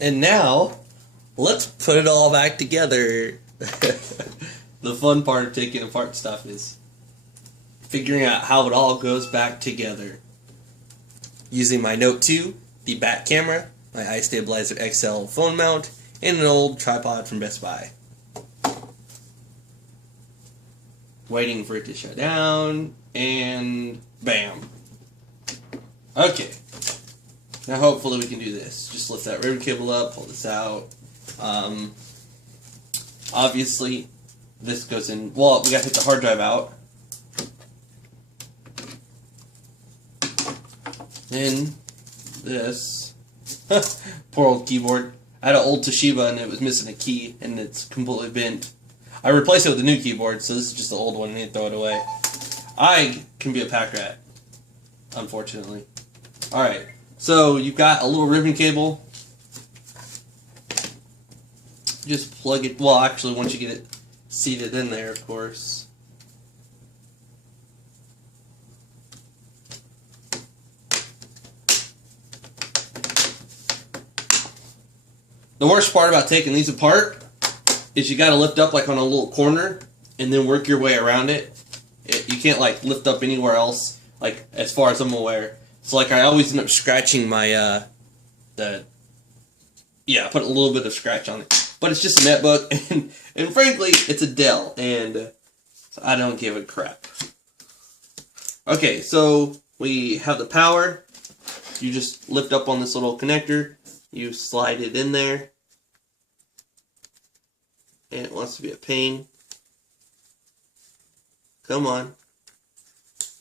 And now, let's put it all back together. The fun part of taking apart stuff is figuring out how it all goes back together. Using my Note 2, the back camera, my iStabilizer XL phone mount, and an old tripod from Best Buy. Waiting for it to shut down, and bam. Okay. Now hopefully we can do this. Just lift that ribbon cable up, pull this out. Obviously, this goes in. Well, we gotta take the hard drive out. Then this. Poor old keyboard. I had an old Toshiba and it was missing a key and it's completely bent. I replaced it with a new keyboard, so this is just the old one. I need to throw it away. I can be a pack rat, unfortunately. Alright, so you've got a little ribbon cable. Just plug it, well actually once you get it seated in there, of course. The worst part about taking these apart is you gotta lift up like on a little corner and then work your way around it. You can't like lift up anywhere else, like as far as I'm aware. So like I always end up scratching my I put a little bit of scratch on it. But it's just a netbook and frankly it's a Dell and I don't give a crap. Okay, so we have the power. You just lift up on this little connector, you slide it in there. And it wants to be a pain. Come on.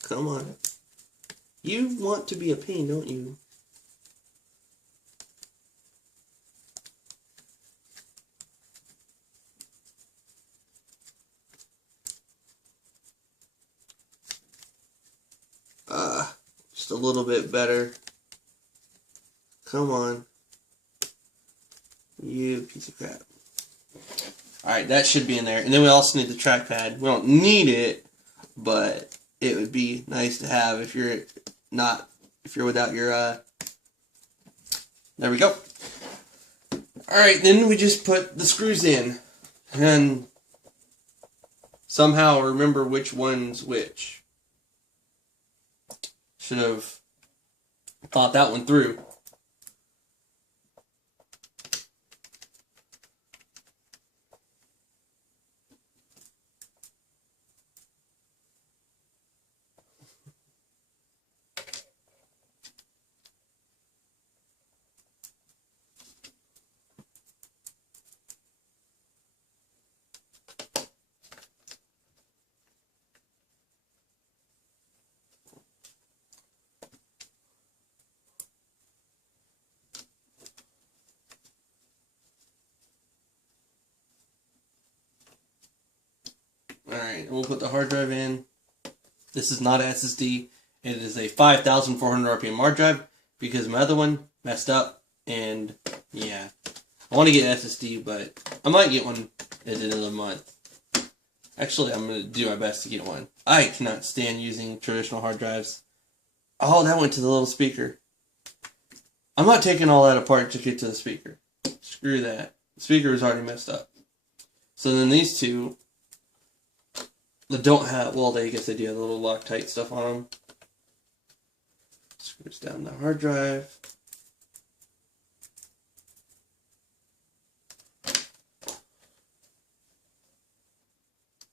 Come on. You want to be a pain, don't you? Just a little bit better. Come on. You piece of crap. Alright, that should be in there. And then we also need the trackpad. We don't need it, but it would be nice to have if you're without your, there we go. Alright, then we just put the screws in. And somehow remember which one's which. Should have thought that one through. Alright, we'll put the hard drive in. This is not an SSD. It is a 5,400 RPM hard drive because my other one messed up. And yeah, I want to get an SSD, but I might get one at the end of the month. Actually, I'm going to do my best to get one. I cannot stand using traditional hard drives. Oh, that went to the little speaker. I'm not taking all that apart to get to the speaker. Screw that. The speaker is already messed up. So then these two that don't have, well, I guess they do have a little Loctite stuff on them. Screws down the hard drive.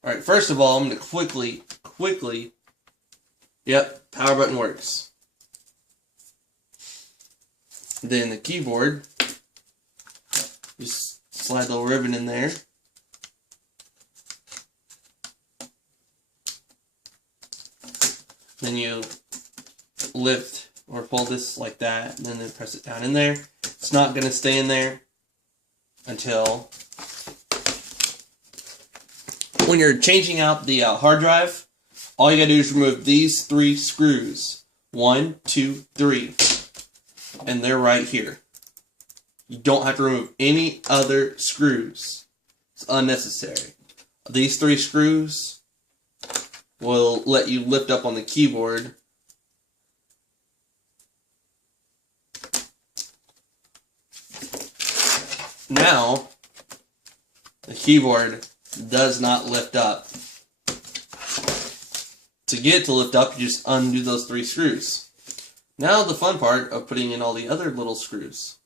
Alright, first of all, I'm going to quickly, yep, power button works. Then the keyboard, just slide the little ribbon in there. Then you lift or pull this like that, and then press it down in there. It's not going to stay in there until when you're changing out the hard drive. All you got to do is remove these 3 screws. 1, 2, 3. And they're right here. You don't have to remove any other screws. It's unnecessary. These 3 screws will let you lift up on the keyboard. Now, the keyboard does not lift up. To get it to lift up, you just undo those 3 screws. Now the fun part of putting in all the other little screws.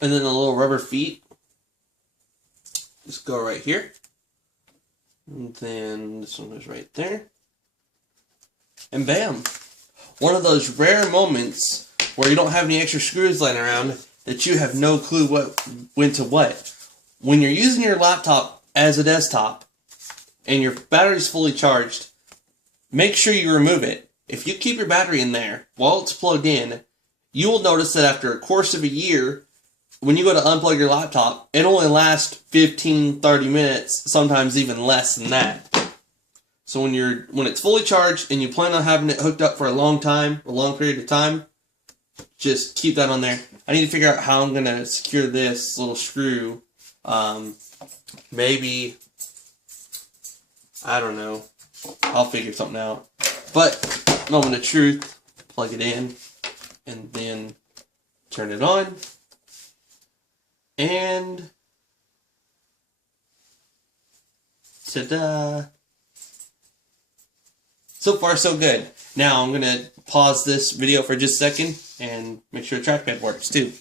And then the little rubber feet just go right here. And then this one goes right there. And bam! One of those rare moments where you don't have any extra screws lying around that you have no clue what went to what. When you're using your laptop as a desktop and your battery's fully charged, make sure you remove it. If you keep your battery in there while it's plugged in, you will notice that after a course of a year, when you go to unplug your laptop, it only lasts 15, 30 minutes, sometimes even less than that. So when it's fully charged and you plan on having it hooked up for a long period of time, just keep that on there. I need to figure out how I'm going to secure this little screw. Maybe, I don't know. I'll figure something out. But, moment of truth, plug it in, and then turn it on. And ta-da! So far, so good. Now I'm going to pause this video for just a second and make sure the trackpad works too.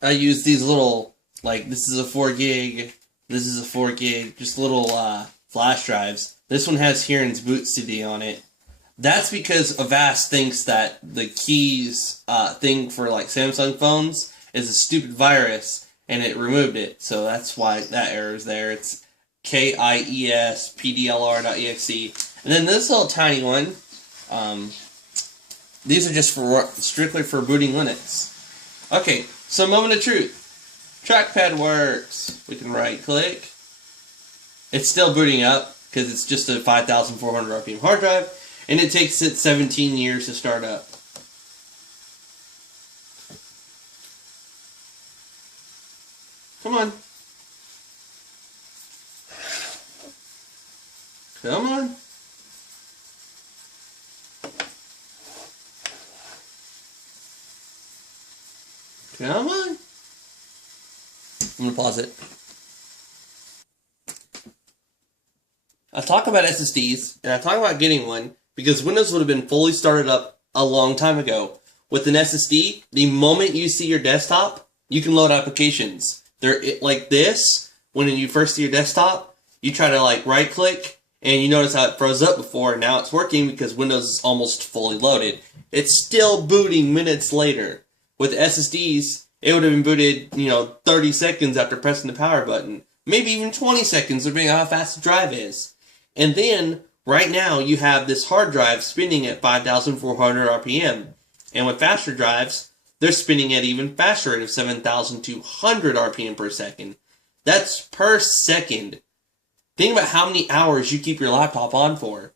I use these little, like, this is a 4 gig, this is a 4 gig, just little flash drives. This one has Heron's boot CD on it. That's because Avast thinks that the keys thing for like Samsung phones is a stupid virus, and it removed it. So that's why that error is there. It's KIES PDLR.exe. And then this little tiny one, these are just strictly for booting Linux. Okay, so moment of truth. Trackpad works. We can right click. It's still booting up because it's just a 5,400 RPM hard drive. And it takes it 17 years to start up. Come on. Come on. Come on. I'm going to pause it. I talk about SSDs, and I talk about getting one, because Windows would have been fully started up a long time ago. With an SSD, the moment you see your desktop, you can load applications. They're like this. When you first see your desktop, you try to like right click, and you notice how it froze up before. Now it's working because Windows is almost fully loaded. It's still booting minutes later. With SSDs, it would have been booted, 30 seconds after pressing the power button. Maybe even 20 seconds, depending on how fast the drive is. And then, right now, you have this hard drive spinning at 5,400 RPM. And with faster drives, they're spinning at even faster rate of 7,200 RPM per second. That's per second. Think about how many hours you keep your laptop on for.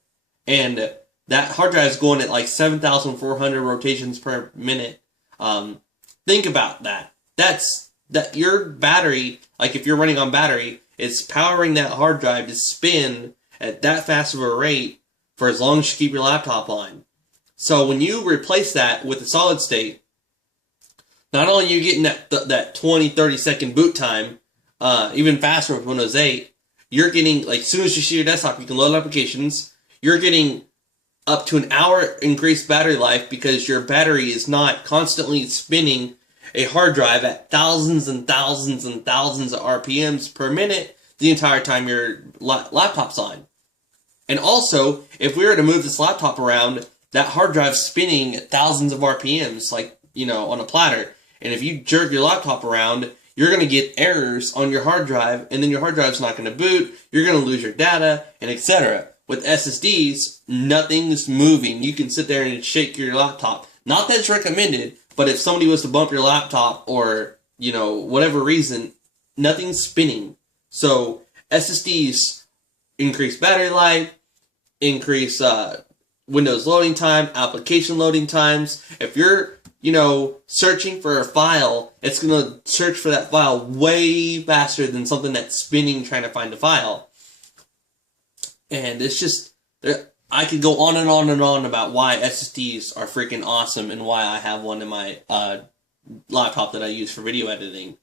And that hard drive is going at like 7,400 rotations per minute. Think about that. That your battery, like if you're running on battery, it's powering that hard drive to spin at that fast of a rate for as long as you keep your laptop on. So when you replace that with a solid state, not only are you getting that 20, 30 second boot time, even faster with Windows 8, you're getting, like, as soon as you see your desktop, you can load applications. You're getting up to an hour increased battery life because your battery is not constantly spinning a hard drive at thousands and thousands and thousands of RPMs per minute the entire time your laptop's on. And also, if we were to move this laptop around, that hard drive's spinning at thousands of RPMs, like, on a platter. And if you jerk your laptop around, you're going to get errors on your hard drive, and then your hard drive's not going to boot, you're going to lose your data, and etc. With SSDs, nothing's moving. You can sit there and shake your laptop. Not that it's recommended, but if somebody was to bump your laptop or, you know, whatever reason, nothing's spinning. So SSDs increase battery life, increase Windows loading time, application loading times. If you're, you know, searching for a file, it's going to search for that file way faster than something that's spinning trying to find a file. And it's just, I could go on and on and on about why SSDs are freaking awesome and why I have one in my laptop that I use for video editing.